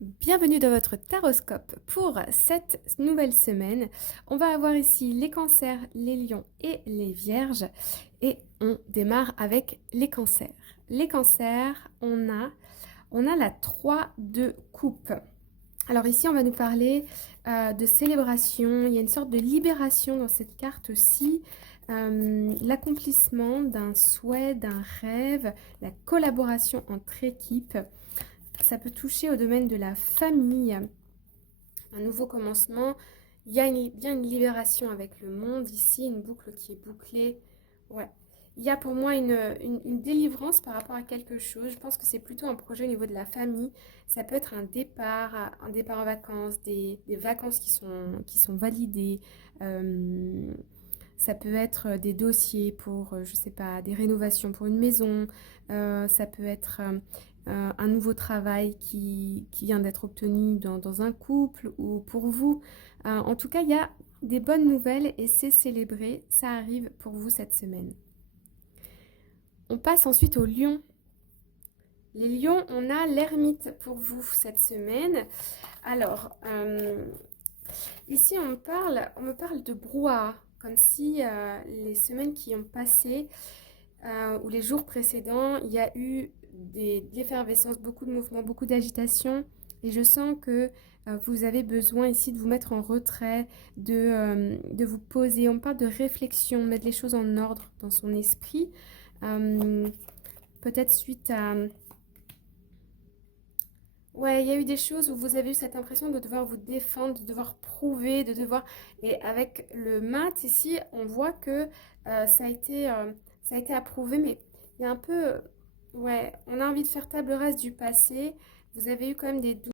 Bienvenue dans votre taroscope pour cette nouvelle semaine. On va avoir ici les cancers, les lions et les vierges. Et on démarre avec les cancers. Les cancers, on a la 3 de coupe. Alors ici, on va nous parler de célébration. Il y a une sorte de libération dans cette carte-ci. L'accomplissement d'un souhait, d'un rêve, la collaboration entre équipes. Ça peut toucher au domaine de la famille, un nouveau commencement. Il y a bien une libération avec le monde ici, une boucle qui est bouclée. Ouais. Il y a pour moi une délivrance par rapport à quelque chose. Je pense que c'est plutôt un projet au niveau de la famille. Ça peut être un départ en vacances, des vacances qui sont validées. Euh, Ça peut être des dossiers pour, je sais pas, des rénovations pour une maison. Ça peut être un nouveau travail qui vient d'être obtenu dans un couple ou pour vous. En tout cas, il y a des bonnes nouvelles et c'est célébré. Ça arrive pour vous cette semaine. On passe ensuite aux lions. Les lions, on a l'ermite pour vous cette semaine. Alors, ici, on me parle de brouhaha, comme si les semaines qui ont passé ou les jours précédents, il y a eu de l'effervescence, beaucoup de mouvements, beaucoup d'agitation. Et je sens que vous avez besoin ici de vous mettre en retrait, de vous poser. On parle de réflexion, mettre les choses en ordre dans son esprit. Euh, Peut-être suite à... Ouais, il y a eu des choses où vous avez eu cette impression de devoir vous défendre, de devoir prouver, de devoir... Et avec le mat ici, on voit que ça a été approuvé, mais il y a un peu... Ouais, on a envie de faire table rase du passé. Vous avez eu quand même des doutes.